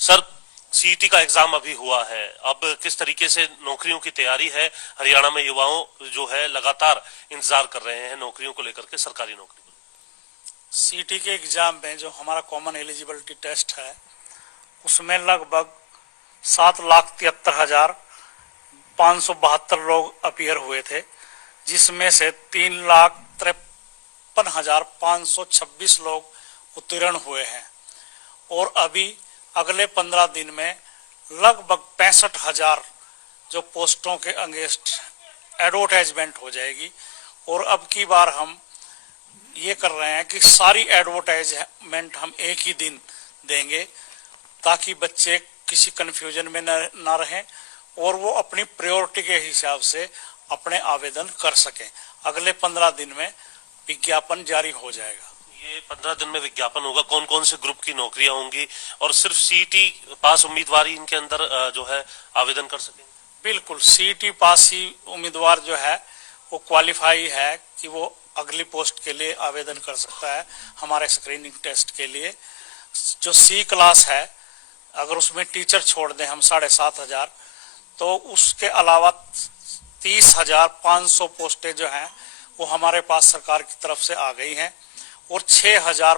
Sir, CET का exam अभी हुआ है, अब किस तरीके से नौकरियों की तैयारी है? हरियाणा में युवाओं जो है लगातार इंतजार कर रहे हैं नौकरियों को लेकर के, सरकारी नौकरी को। सीटी के एग्जाम में जो हमारा कॉमन एलिजिबिलिटी टेस्ट है उसमें लगभग 7,73,572 लोग अपीयर हुए थे, जिसमें से 3,53,526 लोग उत्तीर्ण हुए हैं। और अभी अगले 15 दिन में लगभग 65,000 जो पोस्टों के अगेंस्ट एडवर्टाइजमेंट हो जाएगी। और अब की बार हम ये कर रहे हैं कि सारी एडवर्टाइजमेंट हम एक ही दिन देंगे, ताकि बच्चे किसी कंफ्यूजन में न रहें और वो अपनी प्रायोरिटी के हिसाब से अपने आवेदन कर सकें। अगले 15 दिन में विज्ञापन जारी हो जाएगा। ये 15 दिन में विज्ञापन होगा, कौन कौन से ग्रुप की नौकरियां होंगी और सिर्फ सीईटी पास उम्मीदवार ही इनके अंदर जो है आवेदन कर सकेंगे? बिल्कुल, सीईटी पास ही उम्मीदवार जो है वो क्वालिफाई है कि वो अगली पोस्ट के लिए आवेदन कर सकता है। हमारे स्क्रीनिंग टेस्ट के लिए जो सी क्लास है, अगर उसमें टीचर छोड़ दें हम 7,500, तो उसके अलावा 30,500 पोस्टें जो हैं वो हमारे पास सरकार की तरफ से आ गई हैं। और 6,000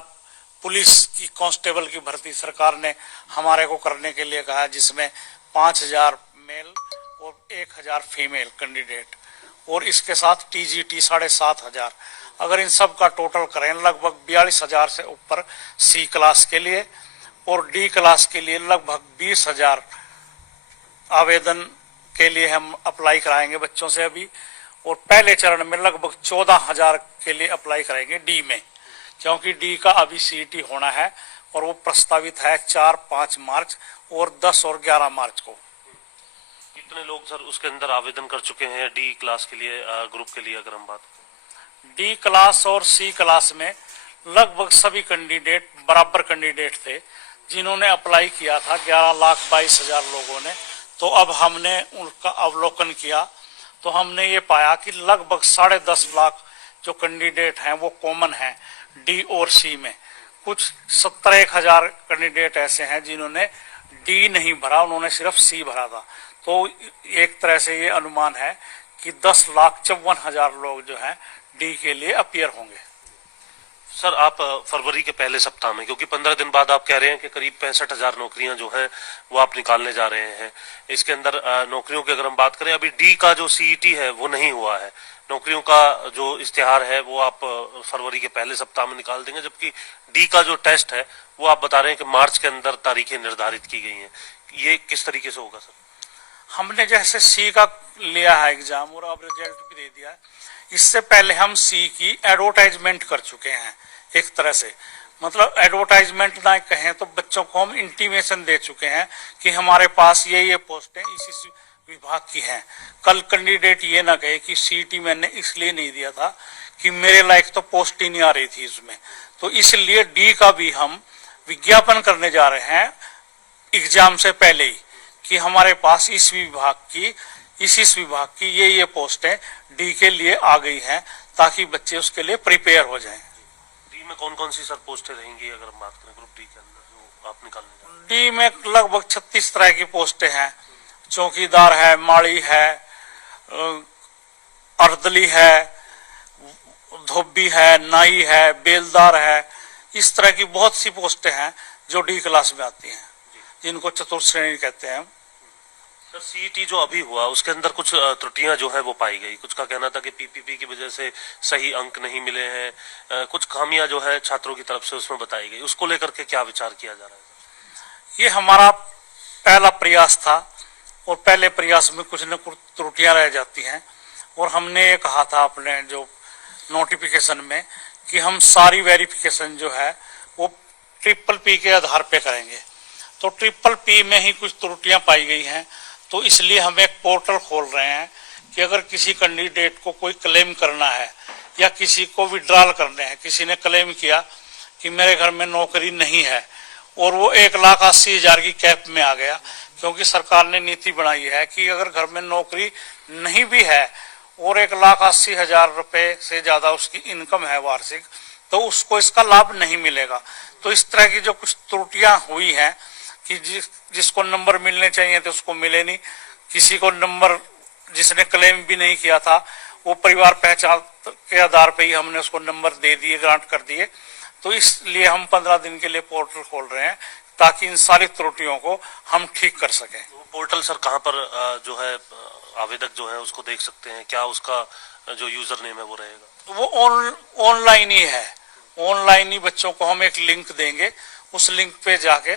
पुलिस की कांस्टेबल की भर्ती सरकार ने हमारे को करने के लिए कहा है, जिसमें 5,000 मेल और 1,000 फीमेल कैंडिडेट, और इसके साथ टीजीटी 7,500। अगर इन सब का टोटल करें लगभग 42,000 से ऊपर सी क्लास के लिए, और डी क्लास के लिए लगभग 20,000 आवेदन के लिए हम अप्लाई कराएंगे बच्चों से अभी। और पहले चरण में लगभग 14,000 के लिए अप्लाई कराएंगे डी में, क्योंकि डी का अभी सीईटी होना है और वो प्रस्तावित है 4-5 मार्च और 10 और 11 मार्च को। कितने लोग सर उसके अंदर आवेदन कर चुके हैं डी क्लास के लिए, ग्रुप के लिए अगर हम बात करें? डी क्लास और सी क्लास में लगभग सभी कैंडिडेट बराबर कैंडिडेट थे जिन्होंने अप्लाई किया था, 11,22,000 लोगों ने। तो अब हमने उनका अवलोकन किया तो हमने ये पाया कि लगभग 10.5 लाख जो कैंडिडेट हैं वो कॉमन हैं डी और सी में। कुछ 17,000 कैंडिडेट ऐसे हैं जिन्होंने डी नहीं भरा, उन्होंने सिर्फ सी भरा था। तो एक तरह से ये अनुमान है कि 10,54,000 लोग जो हैं डी के लिए अपीयर होंगे। सर, आप फरवरी के पहले सप्ताह में, क्योंकि 15 दिन बाद आप कह रहे हैं कि करीब 65,000 नौकरियां जो हैं वो आप निकालने जा रहे हैं, इसके अंदर नौकरियों की अगर हम बात करें, अभी डी का जो सीईटी है वो नहीं हुआ है, नौकरियों का जो इश्तिहार है वो आप फरवरी के पहले सप्ताह में निकाल देंगे, जबकि डी का जो टेस्ट है वो आप बता रहे हैं कि मार्च के अंदर तारीखें निर्धारित की गई हैं। ये किस तरीके से होगा सर? हमने जैसे सी का लिया है एग्जाम और अब रिजल्ट भी दे दिया है, इससे पहले हम सी की एडवर्टाइजमेंट कर चुके हैं। एक तरह से मतलब एडवर्टाइजमेंट ना कहें तो बच्चों को हम इंटीमेशन दे चुके हैं कि हमारे पास ये पोस्टें इसी विभाग की हैं। कल कैंडिडेट ये ना कहे कि सीईटी मैंने इसलिए नहीं दिया था कि मेरे लायक तो पोस्ट ही नहीं आ रही थी इसमें। तो इसलिए डी का भी हम विज्ञापन करने जा रहे हैं एग्जाम से पहले ही कि हमारे पास इस विभाग की ये पोस्टें डी के लिए आ गई हैं, ताकि बच्चे उसके लिए प्रिपेयर हो जाएं। डी में कौन कौन सी सर पोस्टें रहेंगी अगर हम बात करें ग्रुप डी के अंदर जो आप निकालने जा रहे हैं? डी में लगभग 36 तरह की पोस्टें हैं। चौकीदार है, माड़ी है, अर्दली है, धोबी है, नाई है, बेलदार है। इस तरह की बहुत सी पोस्टें हैं जो डी क्लास में आती हैं, जिनको चतुर्थ श्रेणी कहते हैं। सर, सीईटी जो अभी हुआ उसके अंदर कुछ त्रुटियां जो है वो पाई गई, कुछ का कहना था कि पीपीपी की वजह से सही अंक नहीं मिले हैं, कुछ खामियां जो है छात्रों की तरफ से उसमें बताई गई, उसको लेकर के क्या विचार किया जा रहा है? ये हमारा पहला प्रयास था और पहले प्रयास में कुछ न कुछ त्रुटियां रह जाती हैं, और हमने ये कहा था अपने जो नोटिफिकेशन में कि हम सारी वेरिफिकेशन जो है वो ट्रिपल पी के आधार पे करेंगे। तो ट्रिपल पी में ही कुछ त्रुटियां पाई गई हैं, तो इसलिए हम एक पोर्टल खोल रहे हैं कि अगर किसी कैंडिडेट को कोई क्लेम करना है या किसी को विड्रॉल करने हैं, किसी ने क्लेम किया कि मेरे घर में नौकरी नहीं है और वो 1,80,000 की कैप में आ गया, क्योंकि सरकार ने नीति बनाई है कि अगर घर में नौकरी नहीं भी है और 1,80,000 रुपए से ज्यादा उसकी इनकम है वार्षिक, तो उसको इसका लाभ नहीं मिलेगा। तो इस तरह की जो कुछ त्रुटियां हुई हैं कि जिसको नंबर मिलने चाहिए थे उसको मिले नहीं, किसी को नंबर जिसने क्लेम भी नहीं किया था वो परिवार पहचान के आधार पे ही हमने उसको नंबर दे दिए, ग्रांट कर दिए। तो इसलिए हम 15 दिन के लिए पोर्टल खोल रहे हैं ताकि इन सारी त्रुटियों को हम ठीक कर सकें। वो पोर्टल सर कहाँ पर जो है आवेदक जो है उसको देख सकते हैं, क्या उसका जो यूजर नेम है वो रहेगा? वो ऑनलाइन ही है, ऑनलाइन ही बच्चों को हम एक लिंक देंगे, उस लिंक पे जाके,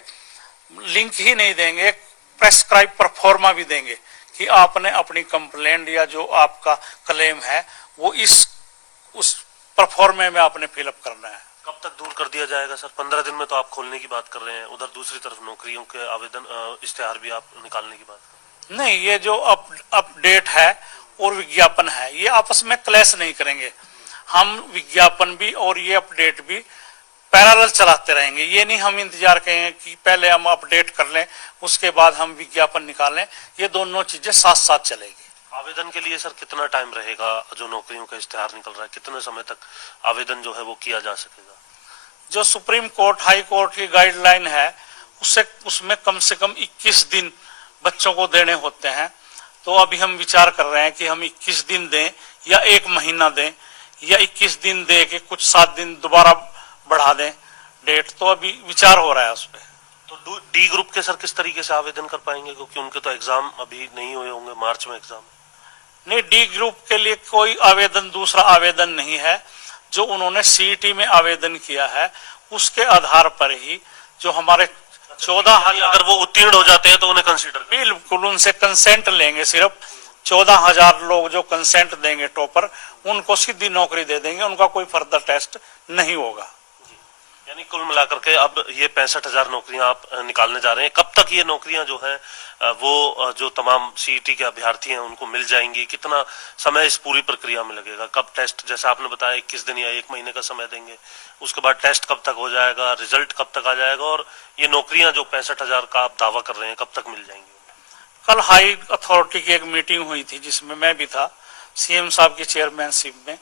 लिंक ही नहीं देंगे, प्रेस्क्राइब परफॉर्मा भी देंगे कि आपने अपनी कंप्लेंट या जो आपका क्लेम है वो उस परफॉर्मे में आपने फिलअप करना है। कब तक दूर कर दिया जाएगा सर? 15 दिन में तो आप खोलने की बात कर रहे हैं, उधर दूसरी तरफ नौकरियों के आवेदन इश्तेहार भी आप निकालने की बात कर रहे हैं। नहीं, ये जो अपडेट है और विज्ञापन है ये आपस में क्लैश नहीं करेंगे। हम विज्ञापन भी और ये अपडेट भी पैरेलल चलाते रहेंगे। ये नहीं हम इंतजार करेंगे कि पहले हम अपडेट कर लें उसके बाद हम विज्ञापन निकालें, ये दोनों चीजें साथ साथ चलेगी। आवेदन के लिए सर कितना टाइम रहेगा? जो नौकरियों का इश्तेहार निकल रहा है कितने समय तक आवेदन जो है वो किया जा सकेगा? जो सुप्रीम कोर्ट, हाई कोर्ट की गाइडलाइन है उसमें कम से कम 21 दिन बच्चों को देने होते हैं। तो अभी हम विचार कर रहे हैं कि हम 21 दिन दें या 1 महीना दें या 21 दिन दे के कुछ 7 दिन दोबारा बढ़ा दें डेट। तो अभी विचार हो रहा है उस पर। तो डी ग्रुप के सर किस तरीके से आवेदन कर पाएंगे, क्योंकि उनके तो एग्जाम अभी नहीं हुए होंगे, मार्च में एग्जाम? नहीं, डी ग्रुप के लिए कोई आवेदन, दूसरा आवेदन नहीं है। जो उन्होंने सीईटी में आवेदन किया है उसके आधार पर ही जो हमारे 14,000, अगर वो उत्तीर्ण हो जाते हैं तो उन्हें कंसीडर बिल्कुल उनसे कंसेंट लेंगे। सिर्फ 14,000 लोग जो कंसेंट देंगे टॉपर, उनको सीधी नौकरी दे देंगे, उनका कोई फर्दर टेस्ट नहीं होगा। यानी कुल मिलाकर के अब ये 65,000 नौकरियां आप निकालने जा रहे हैं। कब तक ये नौकरियां जो हैं वो जो तमाम सीईटी के अभ्यर्थी हैं उनको मिल जाएंगी? कितना समय इस पूरी प्रक्रिया में लगेगा? कब टेस्ट, जैसा आपने बताया 21 दिन या 1 महीने का समय देंगे, उसके बाद टेस्ट कब तक हो जाएगा, रिजल्ट कब तक आ जाएगा, और ये नौकरियां जो 65,000 का आप दावा कर रहे हैं कब तक मिल जाएंगी? कल हाई अथॉरिटी की एक मीटिंग हुई थी जिसमें मैं भी था, सीएम साहब की चेयरमैनशिप में।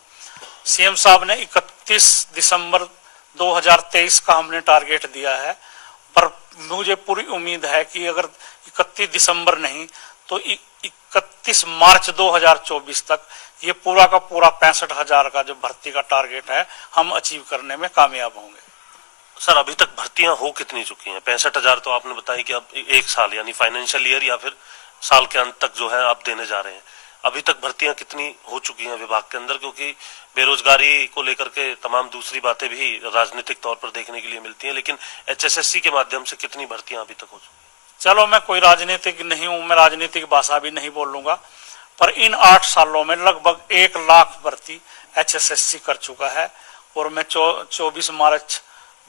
सीएम साहब ने 31 दिसंबर 2023 का हमने टारगेट दिया है, पर मुझे पूरी उम्मीद है कि अगर 31 दिसंबर नहीं तो 31 मार्च 2024 तक ये पूरा का पूरा 65,000 का जो भर्ती का टारगेट है हम अचीव करने में कामयाब होंगे। सर अभी तक भर्तियां हो कितनी चुकी हैं? 65,000 तो आपने बताया कि अब 1 साल यानी फाइनेंशियल ईयर या फिर साल के अंत तक जो है आप देने जा रहे हैं। अभी तक भर्तियां कितनी हो चुकी हैं विभाग के अंदर? क्योंकि बेरोजगारी को लेकर के तमाम दूसरी बातें भी राजनीतिक तौर पर देखने के लिए मिलती हैं, लेकिन एचएसएससी के माध्यम से कितनी भर्तियां अभी तक हो चुकी हैं? चलो, मैं कोई राजनीतिक नहीं हूं, मैं राजनीतिक भाषा भी नहीं बोलूंगा, पर इन 8 सालों में लगभग 1 लाख भर्ती एचएसएससी कर चुका है। और मैं 24 मार्च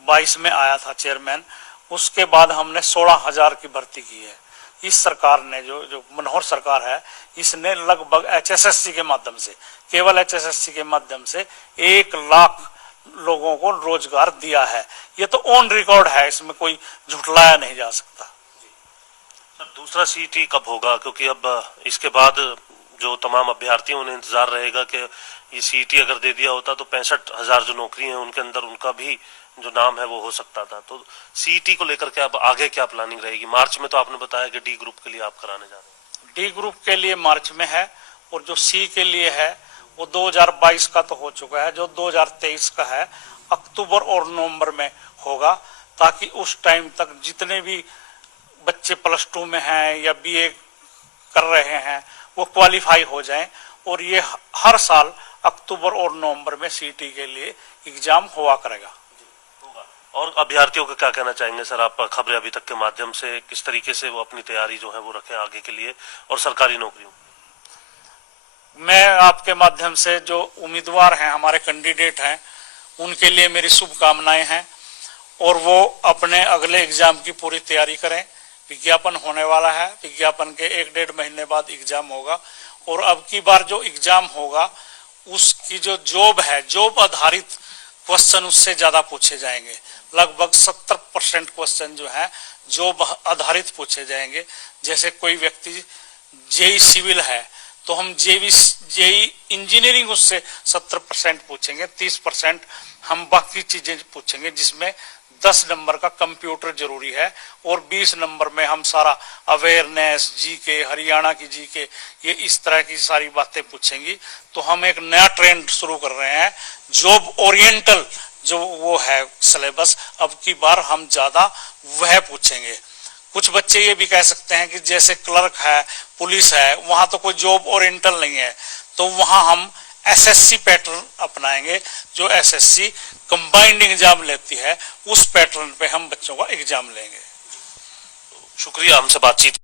22 में आया था चेयरमैन, उसके बाद हमने 16,000 की भर्ती की है। इस सरकार ने जो मनोहर सरकार है, इसने लगभग एचएसएससी के माध्यम से, केवल एचएसएससी के माध्यम से 1 लाख लोगों को रोजगार दिया है। ये तो ऑन रिकॉर्ड है, इसमें कोई झुठलाया नहीं जा सकता। सर दूसरा सीईटी कब होगा? क्योंकि अब इसके बाद जो तमाम अभ्यर्थियों उन्हें इंतजार रहेगा कि ये सीईटी अगर दे दिया होता तो 65,000 जो नौकरी है उनके अंदर उनका भी जो नाम है वो हो सकता था। तो सीईटी को लेकर के अब आगे क्या प्लानिंग रहेगी? मार्च में तो आपने बताया कि डी ग्रुप के लिए आप कराने जा रहे हैं। डी ग्रुप के लिए मार्च में है, और जो सी के लिए है वो 2022 का तो हो चुका है, जो 2023 का है अक्टूबर और नवंबर में होगा, ताकि उस टाइम तक जितने भी बच्चे +2 में हैं या बीए कर रहे हैं वो क्वालिफाई हो जाएं। और ये हर साल अक्टूबर और नवंबर में सीईटी के लिए एग्जाम हुआ करेगा। और अभ्यर्थियों को क्या कहना चाहेंगे सर आप? खबरें अभी तक के माध्यम से किस तरीके से वो अपनी तैयारी जो है वो रखें आगे के लिए और सरकारी नौकरियों? मैं आपके माध्यम से जो उम्मीदवार हैं, हमारे कैंडिडेट हैं, उनके लिए मेरी शुभकामनाएं हैं, और वो अपने अगले एग्जाम की पूरी तैयारी करें। विज्ञापन होने वाला है, विज्ञापन के 1-1.5 महीने बाद एग्जाम होगा, और अब की बार जो एग्जाम होगा उसकी जो जॉब है, जॉब आधारित क्वेश्चन उससे ज्यादा पूछे जाएंगे। लगभग 70% क्वेश्चन जो है जॉब आधारित पूछे जाएंगे। जैसे कोई व्यक्ति जेई सिविल है तो हम जेई इंजीनियरिंग उससे 70% पूछेंगे, 30% हम बाकी चीजें पूछेंगे, जिसमें 10 नंबर का कंप्यूटर जरूरी है और 20 नंबर में हम सारा अवेयरनेस, जीके, हरियाणा की जीके, ये इस तरह की सारी बातें पूछेंगी। तो हम एक नया ट्रेंड शुरू कर रहे हैं, जॉब ओरिएंटल जो वो है सिलेबस, अब की बार हम ज्यादा वह पूछेंगे। कुछ बच्चे ये भी कह सकते हैं कि जैसे क्लर्क है, पुलिस है, वहां तो कोई जॉब ओरिएंटल नहीं है, तो वहां हम एसएससी पैटर्न अपनाएंगे, जो एसएससी कंबाइंड एग्जाम लेती है, उस पैटर्न पे हम बच्चों का एग्जाम लेंगे। शुक्रिया हमसे बातचीत